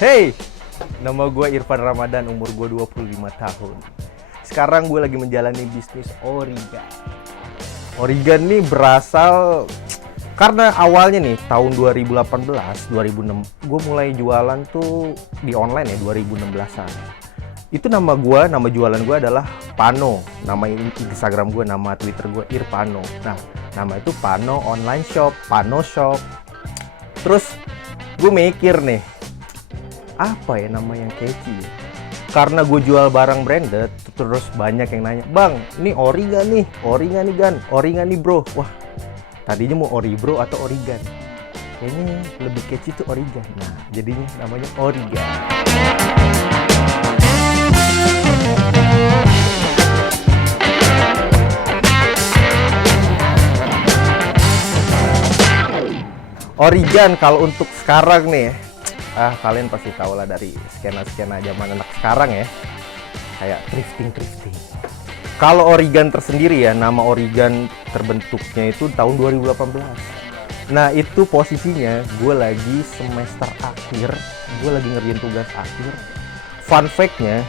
Hey, nama gue Irfan Ramadan, umur gue 25 tahun. Sekarang gue lagi menjalani bisnis Origan. Origan nih berasal karena awalnya nih tahun 2018, 2006 gue mulai jualan tuh di online ya 2016-an. Itu nama jualan gue adalah Pano. Nama Instagram gue, nama Twitter gue Irpano. Nah, nama itu Pano Online Shop, Pano Shop. Terus gue mikir nih, apa ya nama yang catchy ya? Karena gue jual barang branded, terus banyak yang nanya, "Bang, ini ori gak nih? Ori gak nih, Gan? Ori gak nih, bro?" Wah, tadinya mau ori bro atau Origan. Kayaknya lebih catchy tuh Origan. Nah, jadinya namanya Origan. Origan kalau untuk sekarang nih, kalian pasti tahu lah dari skena-skena zaman anak sekarang ya, kayak thrifting. Kalau Origan tersendiri ya, nama Origan terbentuknya itu tahun 2018. Nah itu posisinya gue lagi semester akhir, gue lagi ngerjain tugas akhir. Fun fact-nya,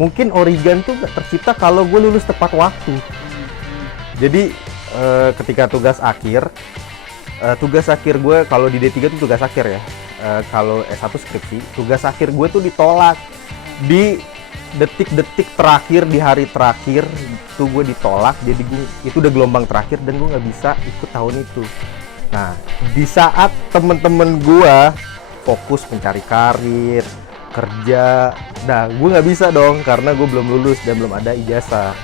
mungkin Origan tuh gak tercipta kalau gue lulus tepat waktu. Jadi ketika tugas akhir gue kalau di D3 tuh tugas akhir ya. Kalau S1 skripsi, tugas akhir gue tuh ditolak di detik-detik terakhir, di hari terakhir itu gue ditolak. Jadi itu udah gelombang terakhir dan gue nggak bisa ikut tahun itu. Nah, di saat temen-temen gue fokus mencari karir, kerja, nah gue nggak bisa dong karena gue belum lulus dan belum ada ijazah.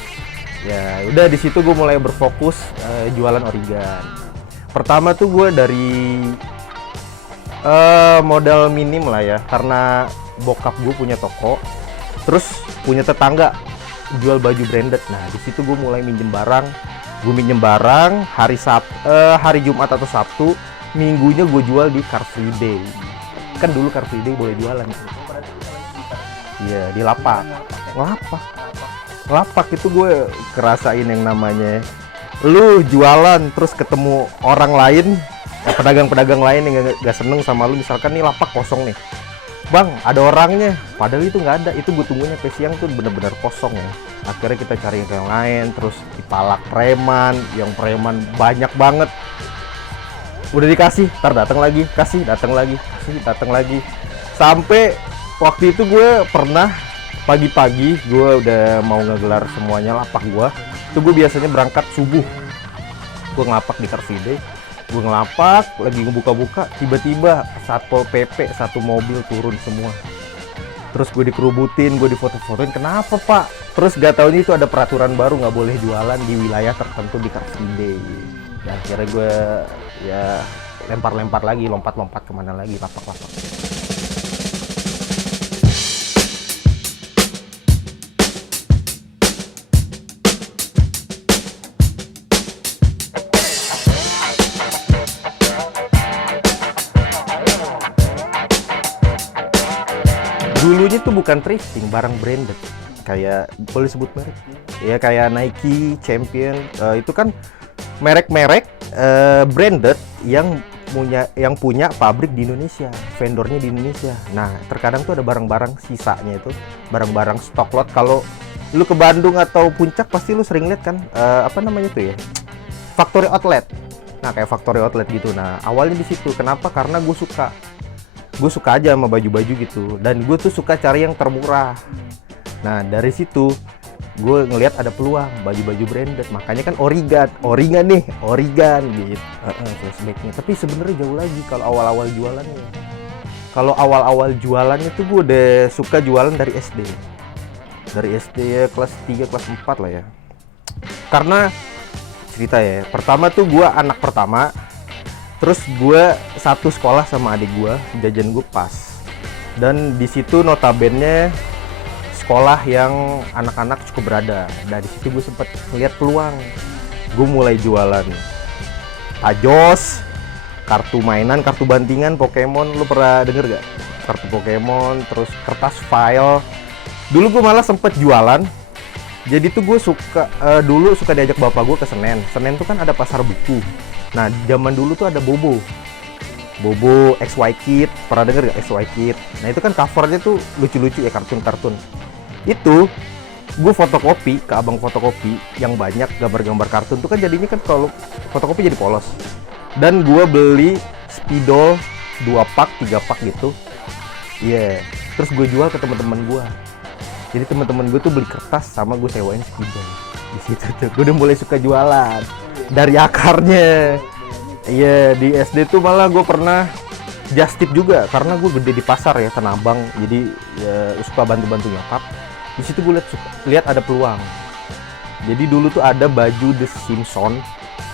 Ya udah di situ gue mulai berfokus jualan Origan. Pertama tuh gue dari modal minim lah ya, karena bokap gue punya toko, terus punya tetangga jual baju branded. Nah di situ gue mulai minjem barang. Gue minjem barang hari Jumat atau Sabtu, minggunya gue jual di Car Free Day. Kan dulu Car Free Day boleh jualan. Iya, di lapak. Lapak itu gue kerasain yang namanya lu jualan terus ketemu orang lain, pedagang-pedagang lain yang gak seneng sama lu. Misalkan nih lapak kosong nih, "Bang, ada orangnya," padahal itu nggak ada. Itu gue tunggunya sampai siang tuh bener-bener kosong ya. Akhirnya kita cari yang lain, terus dipalak preman, yang preman banyak banget. Udah dikasih, ntar datang lagi, kasih, datang lagi. Sampai waktu itu gue pernah pagi-pagi gue udah mau ngegelar semuanya lapak gue. Itu gue biasanya berangkat subuh, gue ngelapak di Car Free Day. Gue ngelapak, lagi ngebuka-buka, tiba-tiba Satpol PP satu mobil turun semua. Terus gue dikerubutin, gue difoto-fotoin. "Kenapa, Pak?" Terus gak taunya itu ada peraturan baru, nggak boleh jualan di wilayah tertentu di Car Free Day. Dan akhirnya gue ya lempar-lempar lagi, lompat-lompat kemana lagi, lapak-lapak. Dulunya tuh bukan thrifting, barang branded. Kayak, boleh sebut merek? Ya kayak Nike, Champion, itu kan merek-merek branded yang punya pabrik di Indonesia, vendornya di Indonesia. Nah, terkadang tuh ada barang-barang sisanya itu, barang-barang stock lot. Kalau lu ke Bandung atau Puncak pasti lu sering lihat kan, apa namanya tuh ya? Factory outlet. Nah, kayak factory outlet gitu. Nah, awalnya di situ. Kenapa? Karena gue suka aja sama baju-baju gitu, dan gue tuh suka cari yang termurah. Nah dari situ gue ngelihat ada peluang baju-baju branded, makanya kan Origan gitu. Flashbacknya. Tapi sebenarnya jauh lagi kalau awal-awal jualannya. Kalau awal-awal jualannya tuh gue udah suka jualan dari SD. Dari SD ya, kelas 3, kelas 4 lah ya. Karena cerita ya, pertama tuh gue anak pertama. Terus gue satu sekolah sama adik gue, jajan gue pas. Dan di situ notabene sekolah yang anak-anak cukup berada. Nah di situ gue sempet ngeliat peluang. Gue mulai jualan tajos, kartu mainan, kartu bantingan, Pokemon. Lu pernah denger gak? Kartu Pokemon, terus kertas file. Dulu gue malah sempet jualan. Jadi tuh gue dulu suka diajak bapak gue ke Senen. Senen tuh kan ada pasar buku. Nah, zaman dulu tuh ada Bobo. Bobo, XY Kid, pernah denger gak XY Kid? Nah itu kan covernya tuh lucu-lucu ya, kartun-kartun. Itu gue fotokopi ke abang fotokopi yang banyak gambar-gambar kartun tuh kan, jadinya kan kalau fotokopi jadi polos. Dan gue beli spidol 2 pak, 3 pak gitu. Iya, terus gue jual ke teman-teman gue. Jadi teman-teman gue tuh beli kertas sama gue sewain spidol. Di situ tuh gue udah mulai suka jualan dari akarnya. Iya, di SD tuh malah gue pernah just tip juga karena gue gede di pasar ya, Tanah Abang. Jadi ya, suka bantu-bantu nyokap. Di situ gue lihat ada peluang. Jadi dulu tuh ada baju The Simpsons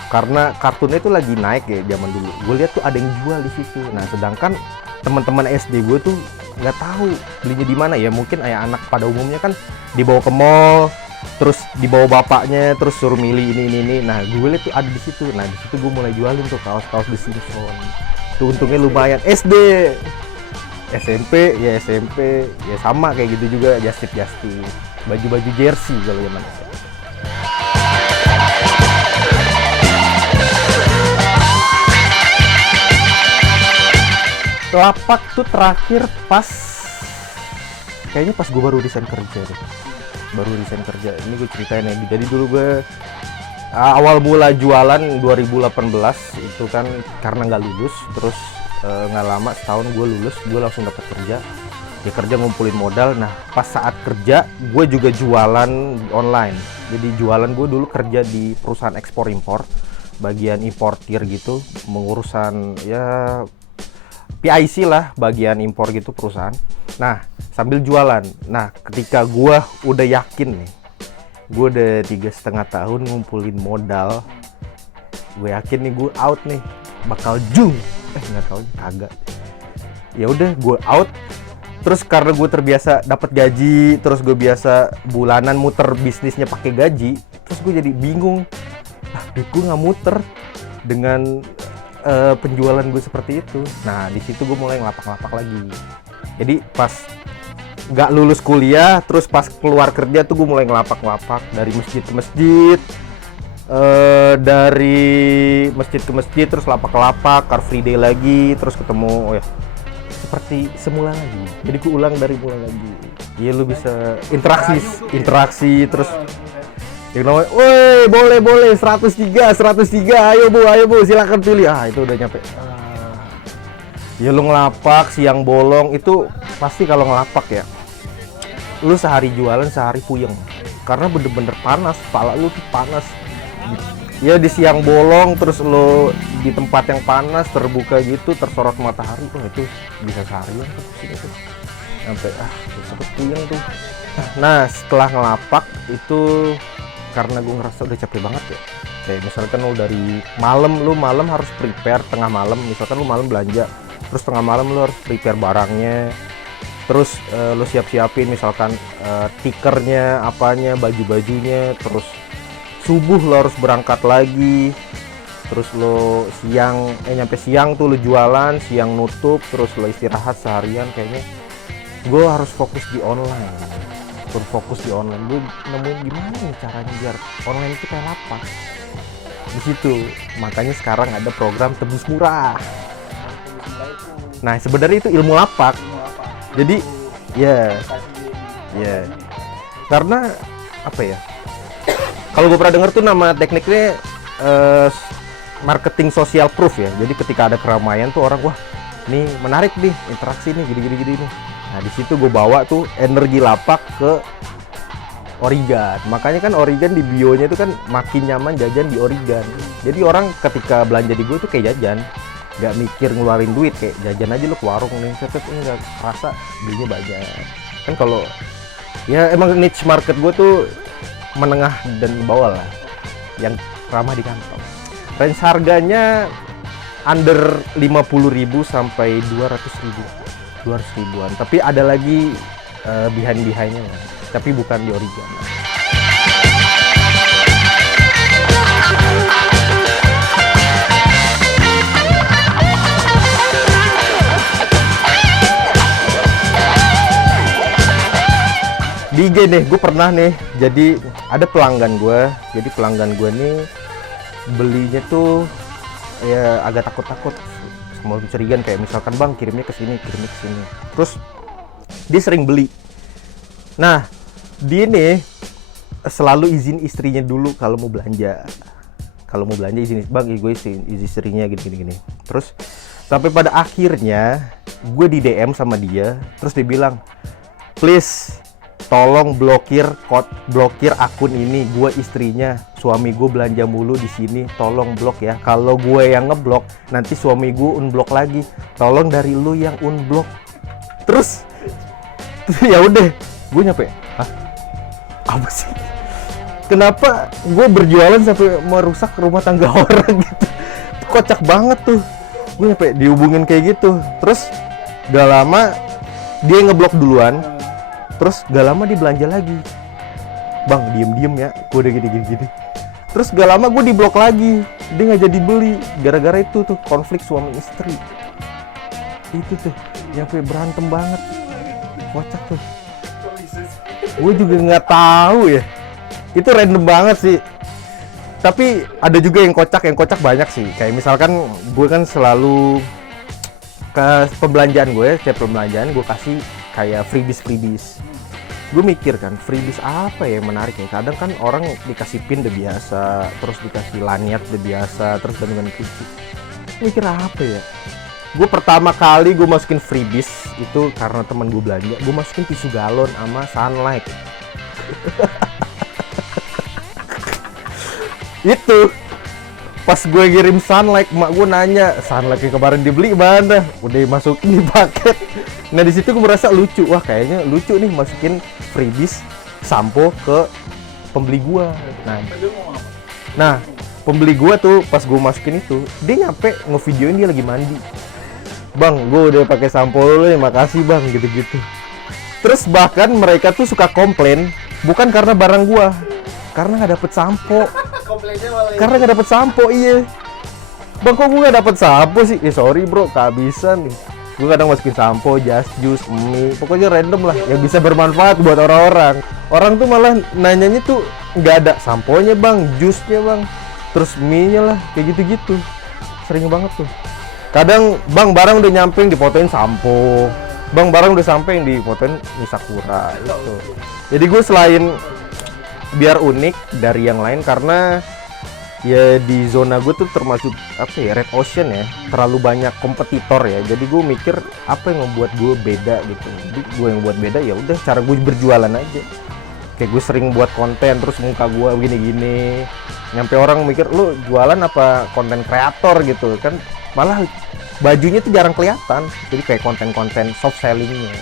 karena kartunnya itu lagi naik ya zaman dulu. Gue lihat tuh ada yang jual di situ. Nah, sedangkan teman-teman SD gue tuh nggak tahu belinya di mana ya. Mungkin anak pada umumnya kan dibawa ke mall, terus dibawa bapaknya, terus suruh milih ini. Nah, gue lihat tuh ada di situ. Nah, di situ gue mulai jualin tuh kaos-kaos The Simpsons. Tuh untungnya lumayan. SD, SMP ya sama kayak gitu juga, just tip. Baju-baju jersey kalau zaman itu. Lapak tuh terakhir kayaknya pas gue baru resign kerja deh. Ini gue ceritain ya. Jadi dulu gue awal mula jualan 2018 itu kan karena nggak lulus, terus nggak lama setahun gue lulus, gue langsung dapat kerja. Ya kerja ngumpulin modal. Nah pas saat kerja gue juga jualan online. Jadi jualan gue dulu kerja di perusahaan ekspor impor, bagian importir gitu, mengurusan ya PIC lah, bagian impor gitu perusahaan. Nah sambil jualan. Nah ketika gue udah yakin nih, gue udah 3,5 tahun ngumpulin modal, gue yakin nih gue out nih, bakal jung. Nggak tahu kagak. Ya udah gue out. Terus karena gue terbiasa dapat gaji, terus gue biasa bulanan muter bisnisnya pakai gaji, terus gue jadi bingung. Duit gue nggak muter dengan penjualan gue seperti itu. Nah di situ gue mulai ngelapak-lapak lagi. Jadi pas nggak lulus kuliah, terus pas keluar kerja tuh gue mulai ngelapak-lapak dari masjid ke masjid, dari masjid ke masjid, terus lapak-lapak, Car Free Day lagi, terus ketemu seperti semula lagi. Jadi gue ulang dari mulai lagi. Iya lu bisa interaksi terus yang namanya, woi boleh 103, ayo bu silakan pilih. Itu udah nyampe. Ya lu ngelapak siang bolong itu pasti kalau ngelapak ya, lu sehari jualan sehari puyeng karena bener-bener panas, kepala lu tuh panas. Ya di siang bolong terus lo di tempat yang panas terbuka gitu tersorot matahari tuh, itu bisa seharian tuh sampai cepet puyeng tuh. Nah setelah ngelapak itu karena gue ngerasa udah capek banget ya, kayak misalkan lo dari malam harus prepare tengah malam, misalkan lo malam belanja terus tengah malam lo harus prepare barangnya, terus lo siapin misalkan tikernya, apanya, baju-bajunya, terus subuh lo harus berangkat lagi, terus lo nyampe siang tuh lo jualan, siang nutup, terus lo istirahat seharian. Kayaknya gue harus fokus di online. Gue nemuin gimana nih caranya biar online itu kayak lapak. Di situ makanya sekarang ada program tebus murah. Nah sebenarnya itu ilmu lapak. Jadi ya karena apa ya, kalau gue pernah denger tuh nama tekniknya marketing social proof ya. Jadi ketika ada keramaian tuh orang, wah ini menarik nih, interaksi nih, gini nih. Nah di situ gue bawa tuh energi lapak ke Origan. Makanya kan Origan di bionya itu kan makin nyaman jajan di Origan. Jadi orang ketika belanja di gue tuh kayak jajan, nggak mikir ngeluarin duit, kayak jajan aja lo ke warung nih, ini nggak kerasa belinya banyak. Kan kalau ya emang niche market gue tuh menengah dan bawah lah, yang ramah di kantong. Range harganya under 50.000 sampai 200.000-an. Tapi ada lagi behind-nya, tapi bukan di Origan. Di IG nih, gue pernah nih, jadi ada pelanggan gue. Jadi pelanggan gue nih belinya tuh ya agak takut-takut mau curigaan kayak misalkan bang kirimnya ke sini. Terus dia sering beli. Nah, dia nih selalu izin istrinya dulu kalau mau belanja. Kalau mau belanja izin bang, gue izin istrinya gini. Terus sampai pada akhirnya gue di DM sama dia, terus dia bilang, please tolong blokir akun ini, gue istrinya, suami gue belanja mulu di sini, tolong blok ya. Kalau gue yang ngeblok, nanti suami gue unblok lagi. Tolong dari lu yang unblok. Terus ya udah, gue nyampe, hah? Apa sih? Kenapa gue berjualan sampai merusak rumah tangga orang gitu? Kocak banget tuh. Gue nyampe dihubungin kayak gitu. Terus gak lama dia ngeblok duluan. Terus gak lama dia belanja lagi. Bang, diem ya, gue udah gini. Terus gak lama gue diblok lagi. Dia gak jadi beli. Gara-gara itu tuh, konflik suami istri. Itu tuh, nyampe berantem banget. Kocak tuh. Gue juga gak tahu ya. Itu random banget sih. Tapi ada juga yang kocak banyak sih. Kayak misalkan gue kan selalu ke pembelanjaan gue, setiap pembelanjaan gue kasih kayak freebies. Gue mikir kan, freebies apa ya yang menarik ya? Kadang kan orang dikasih pin udah biasa, terus dikasih lanyard udah biasa, terus dengan kunci. Mikir apa ya? Gue pertama kali gue masukin freebies itu karena teman gue belanja. Gue masukin tisu galon sama Sunlight. Itu pas gue kirim Sunlight, mak gue nanya, Sunlight yang kemarin dibeli mana? Udah masukin di paket. Nah di situ gue merasa lucu, wah kayaknya lucu nih masukin freebies sampo ke pembeli gue. Nah pembeli gue tuh pas gue masukin itu, dia nyampe ngevideoin dia lagi mandi. Bang, gue udah pakai sampo lo ya, makasih bang, gitu-gitu. Terus bahkan mereka tuh suka komplain, bukan karena barang gue, karena nggak dapet sampo. Karena nggak dapet sampo, iya. Bang, kok gue nggak dapet sampo sih? Sorry bro, kehabisan nih. Gue kadang masukin sampo, just juice, mie, pokoknya random lah yang bisa bermanfaat buat orang-orang. Orang tuh malah nanyanya tuh nggak ada samponya bang, jusnya bang, terus mie-nya lah, kayak gitu-gitu. Sering banget tuh. Kadang bang barang udah nyampe yang dipotoin sampo, bang barang udah sampai yang dipotoin mie sakura gitu. Jadi gue selain biar unik dari yang lain, karena ya di zona gue tuh termasuk apa ya, red ocean ya, terlalu banyak kompetitor ya. Jadi gue mikir apa yang membuat gue beda gitu. Jadi gue yang buat beda ya udah cara gue berjualan aja. Kayak gue sering buat konten terus muka gue begini-gini, nyampe orang mikir lu jualan apa konten kreator gitu kan, malah bajunya tuh jarang kelihatan. Jadi kayak konten-konten soft sellingnya.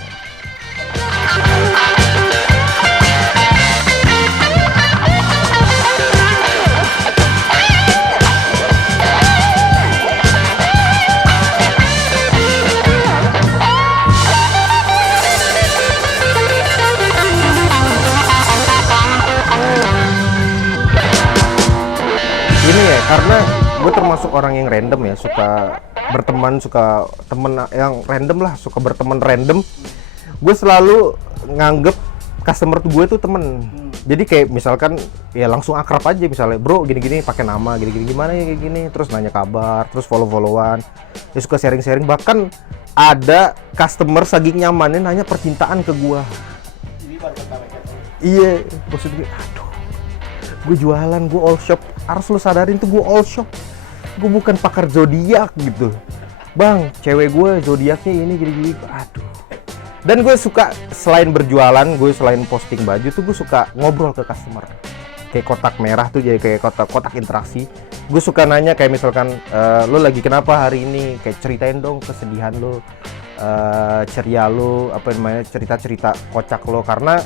Ini ya, karena gue termasuk orang yang random ya, suka berteman, suka temen yang random lah, suka berteman random. Gue selalu nganggep customer tuh gue tuh temen. Jadi kayak misalkan ya langsung akrab aja, misalnya bro gini-gini pakai nama gini-gini gimana ya kayak gini, terus nanya kabar, terus follow-followan, ya suka sharing-sharing. Bahkan ada customer saking nyamannya nanya percintaan ke gue. Iya, maksud gue, aduh, gue jualan, gue all shop. Harus lu sadarin tuh gue all shop. Gue bukan pakar zodiak gitu. Bang, cewek gue zodiaknya ini gini-gini. Aduh. Dan gue suka selain berjualan, gue selain posting baju tuh gue suka ngobrol ke customer. Kayak kotak merah tuh jadi kayak kotak interaksi. Gue suka nanya kayak misalkan lo lagi kenapa hari ini? Kayak ceritain dong kesedihan lo, ceria lo, apa namanya, cerita-cerita kocak lo. Karena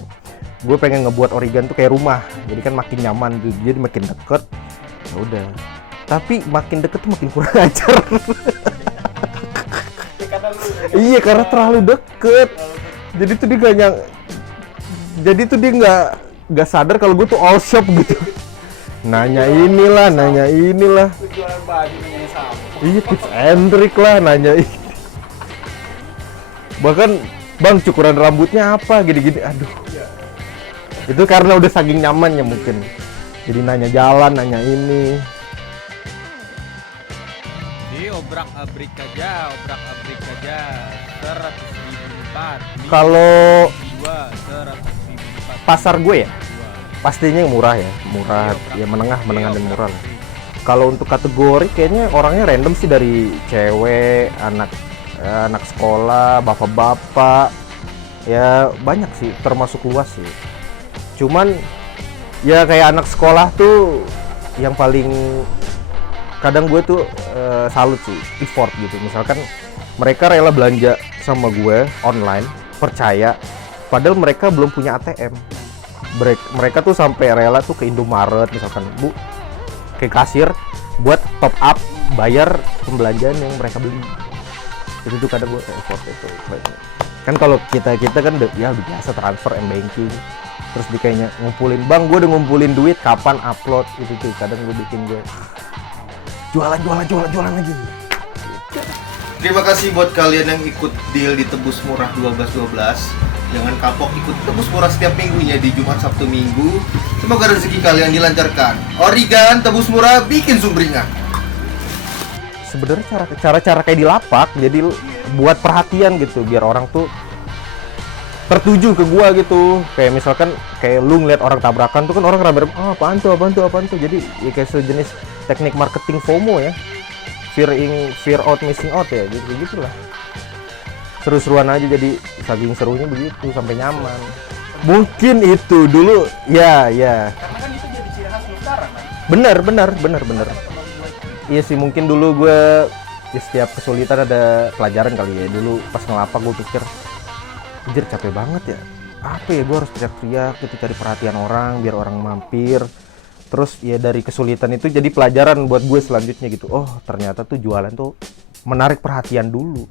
gue pengen ngebuat Origan tuh kayak rumah, jadi kan makin nyaman tuh, jadi makin deket. Ya udah, tapi makin deket tuh makin kurang ajar. Iya, karena terlalu deket. Jadi tuh dia nggak sadar kalau gue tuh all shop gitu. Nanya inilah. Iya, tips and trick lah, nanya ini. Bahkan bang cukuran rambutnya apa gini-gini, aduh. Itu karena udah saking nyamannya mungkin. Jadi nanya jalan, nanya ini. obrak-abrik aja 100.004. Kalau 100.004. pasar gue ya, pastinya yang murah ya, ya menengah dan murah lah. Kalau untuk kategori kayaknya orangnya random sih, dari cewek, anak sekolah, bapak-bapak, ya banyak sih, termasuk luas sih. Cuman ya kayak anak sekolah tuh yang paling kadang gue tuh salut sih, effort gitu. Misalkan mereka rela belanja sama gue online, percaya, padahal mereka belum punya ATM. Mereka tuh sampai rela tuh ke Indomaret misalkan, Bu, ke kasir buat top up bayar pembelanjaan yang mereka beli. Itu tuh kadang gue kayak effort itu kan. Kalau kita kan ya udah biasa transfer banking, terus di kayaknya ngumpulin, bang gue udah ngumpulin duit, kapan upload, itu tuh kadang gue bikin gue jualan lagi. Terima kasih buat kalian yang ikut deal di Tebus Murah 12.12. Jangan kapok ikut Tebus Murah setiap minggunya di Jumat, Sabtu, Minggu. Semoga rezeki kalian dilancarkan. Origan Tebus Murah bikin sumringah. Sebenarnya cara kayak di lapak, jadi buat perhatian gitu, biar orang tuh tertuju ke gua gitu. Kayak misalkan kayak lu ngeliat orang tabrakan tuh kan orang rame-rame, apaan tuh. Jadi ya kayak sejenis teknik marketing FOMO ya, fear out missing out ya, gitu lah. Seru-seruan aja, jadi saking serunya begitu sampai nyaman. Mungkin itu dulu ya. Karena kan itu jadi ciri khas lu sekarang kan. Bener. Iya sih, mungkin dulu gue ya, setiap kesulitan ada pelajaran kali ya. Dulu pas ngelapak gue pikir, anjir capek banget ya, apa ya, gue harus teriak-teriak gitu, cari perhatian orang biar orang mampir. Terus ya dari kesulitan itu jadi pelajaran buat gue selanjutnya gitu. Oh ternyata tuh jualan tuh menarik perhatian dulu,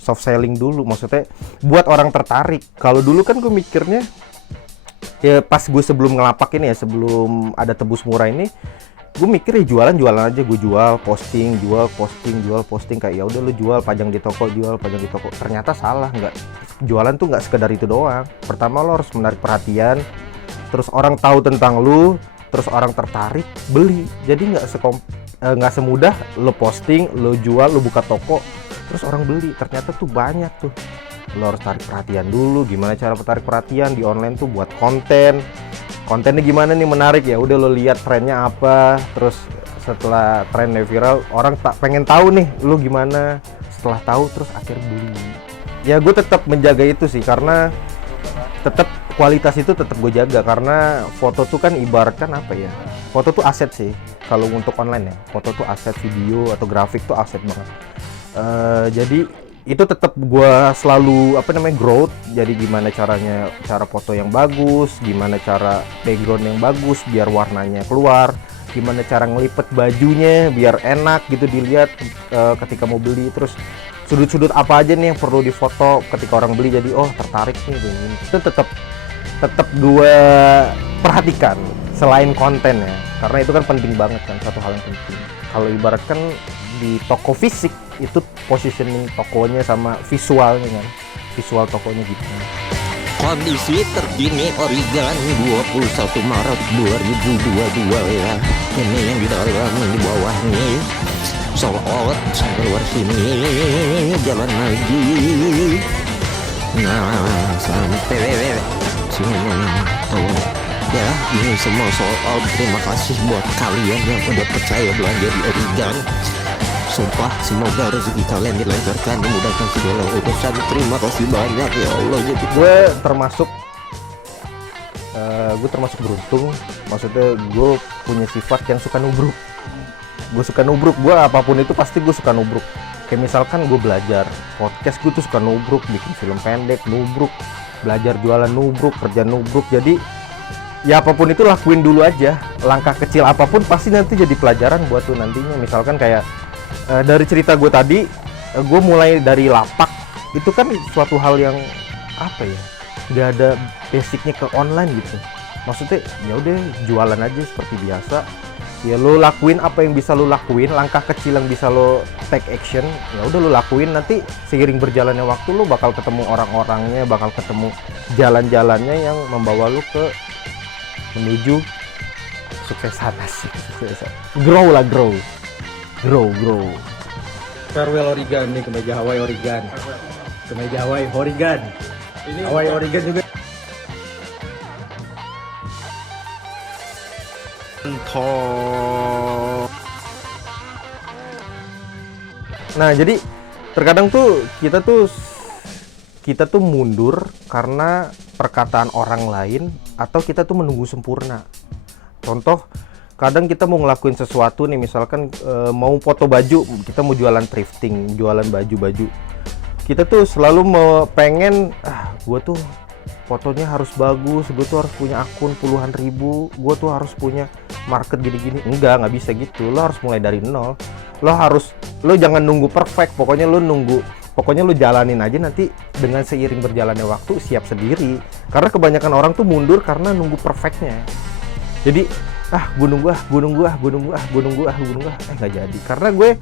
soft selling dulu, maksudnya buat orang tertarik. Kalau dulu kan gue mikirnya ya, pas gue sebelum ngelapak ini ya, sebelum ada Tebus Murah ini, gue mikir ya jualan aja, gue jual posting kayak ya udah lu jual, pajang di toko. Ternyata salah, nggak, jualan tuh nggak sekedar itu doang. Pertama lo harus menarik perhatian, terus orang tahu tentang lu, terus orang tertarik beli. Jadi nggak semudah lo posting, lo jual, lo buka toko terus orang beli. Ternyata tuh banyak tuh, lo harus tarik perhatian dulu. Gimana cara tarik perhatian di online tuh? Buat kontennya gimana nih menarik, ya udah lo lihat trennya apa, terus setelah trennya viral orang tak pengen tahu nih lo gimana, setelah tahu terus akhirnya beli. Ya gue tetap menjaga itu sih, karena tetap kualitas itu tetap gue jaga, karena foto tuh kan ibaratkan apa ya, foto tuh aset sih kalau untuk online ya. Foto tuh aset, video atau grafik tuh aset banget. Jadi itu tetap gue selalu growth. Jadi gimana caranya, cara foto yang bagus, gimana cara background yang bagus biar warnanya keluar, gimana cara ngelipet bajunya biar enak gitu dilihat ketika mau beli. Terus sudut-sudut apa aja nih yang perlu difoto ketika orang beli, jadi oh tertarik nih begini. Itu tetap gue perhatikan selain konten ya, karena itu kan penting banget kan, satu hal yang penting. Kalau ibaratkan di toko fisik itu positioning tokonya sama visualnya kan, visual tokonya gitu. Kondisi terkini Origan 21 Maret 2022 ya. Ini yang di dalam, di bawah nih sold out sampai luar sini, jalan lagi. Nah sampai sini tuh ya, ini semua sold out. Terima kasih buat kalian yang udah percaya belanja di Origan. Sumpah, semoga rezeki kalian dilancarkan, memudahkan segala urusan. Terima kasih banyak ya Allah. Jadi gue termasuk beruntung, maksudnya gue punya sifat yang suka nubruk. Gue apapun itu pasti gue suka nubruk. Kayak misalkan gue belajar podcast, gue tuh suka nubruk, bikin film pendek nubruk, belajar jualan nubruk, kerja nubruk. Jadi ya apapun itu lakuin dulu aja, langkah kecil apapun pasti nanti jadi pelajaran buat tuh nantinya. Misalkan kayak dari cerita gue tadi, gue mulai dari lapak, itu kan suatu hal yang apa ya, nggak ada basicnya ke online gitu. Maksudnya ya udah jualan aja seperti biasa. Ya lo lakuin apa yang bisa lo lakuin, langkah kecil yang bisa lo take action, ya udah lo lakuin. Nanti seiring berjalannya waktu lo bakal ketemu orang-orangnya, bakal ketemu jalan-jalannya yang membawa lo ke menuju suksesan. Grow. Farewell Oregon nih, kemeja Hawaii Oregon. Kemeja Hawaii Oregon. Ini Hawaii Oregon juga. Nah, jadi terkadang tuh kita tuh mundur karena perkataan orang lain atau kita tuh menunggu sempurna. Contoh, kadang kita mau ngelakuin sesuatu nih, misalkan mau foto baju, kita mau jualan thrifting, jualan baju-baju. Kita tuh selalu pengen, gue tuh fotonya harus bagus, gue tuh harus punya akun puluhan ribu, gue tuh harus punya market gini-gini. Nggak bisa gitu. Lo harus mulai dari nol. Lo jangan nunggu perfect. Pokoknya lo jalanin aja, nanti dengan seiring berjalannya waktu siap sendiri. Karena kebanyakan orang tuh mundur karena nunggu perfectnya. Jadi gue nunggu, nggak jadi. Karena gue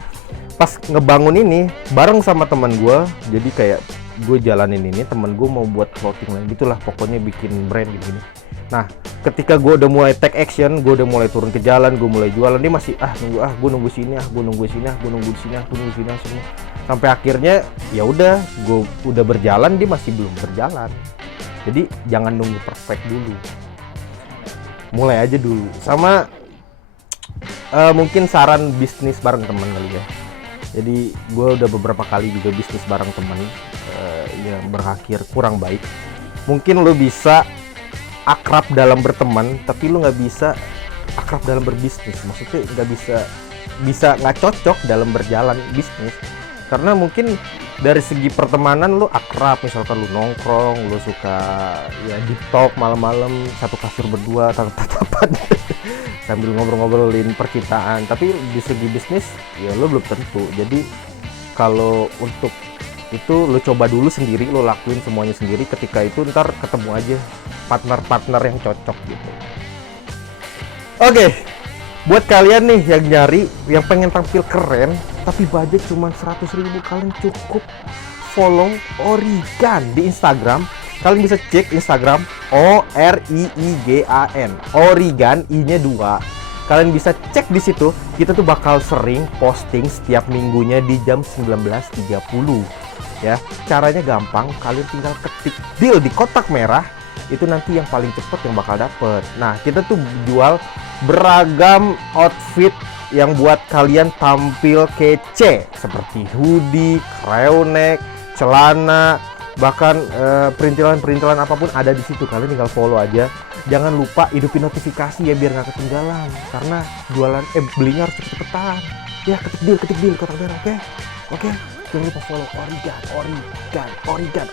pas ngebangun ini bareng sama teman gue, jadi kayak gue jalanin ini, temen gue mau buat clothing line gitulah, pokoknya bikin brand gini. Nah, ketika gue udah mulai take action, gue udah mulai turun ke jalan, gue mulai jualan, dia masih gue nunggu sini, semua. Sampai akhirnya ya udah, gue udah berjalan, dia masih belum berjalan. Jadi jangan nunggu perfect dulu, mulai aja dulu. Sama mungkin saran bisnis bareng teman kali ya. Jadi gue udah beberapa kali juga bisnis bareng teman yang berakhir kurang baik. Mungkin lo bisa akrab dalam berteman, tapi lo nggak bisa akrab dalam berbisnis. Maksudnya nggak bisa nggak cocok dalam berjalan bisnis. Karena mungkin dari segi pertemanan lo akrab, misalkan lo nongkrong, lo suka ya deep talk malam-malam, satu kasur berdua, tatap-tatapan sambil ngobrol-ngobrolin percintaan. Tapi di segi bisnis ya lo belum tentu. Jadi kalau untuk itu lo coba dulu sendiri, lo lakuin semuanya sendiri. Ketika itu ntar ketemu aja partner-partner yang cocok gitu. Oke, buat kalian nih yang nyari, yang pengen tampil keren tapi budget cuma 100.000, kalian cukup follow Oregon di Instagram. Kalian bisa cek Instagram ORIIGAN, Oregon, I-nya 2. Kalian bisa cek di situ. Kita tuh bakal sering posting setiap minggunya di jam 19.30. Ya, caranya gampang. Kalian tinggal ketik deal di kotak merah. Itu nanti yang paling cepet yang bakal dapet. Nah, kita tuh jual beragam outfit yang buat kalian tampil kece, seperti hoodie, crewneck, celana, bahkan perintilan-perintilan apapun ada di situ. Kalian tinggal follow aja. Jangan lupa hidupin notifikasi ya biar nggak ketinggalan. Karena jualan belinya harus cepet-cepetan. Ya, ketik deal kotak merah, oke? Jangan lupa follow Oregon, ORIIGAN.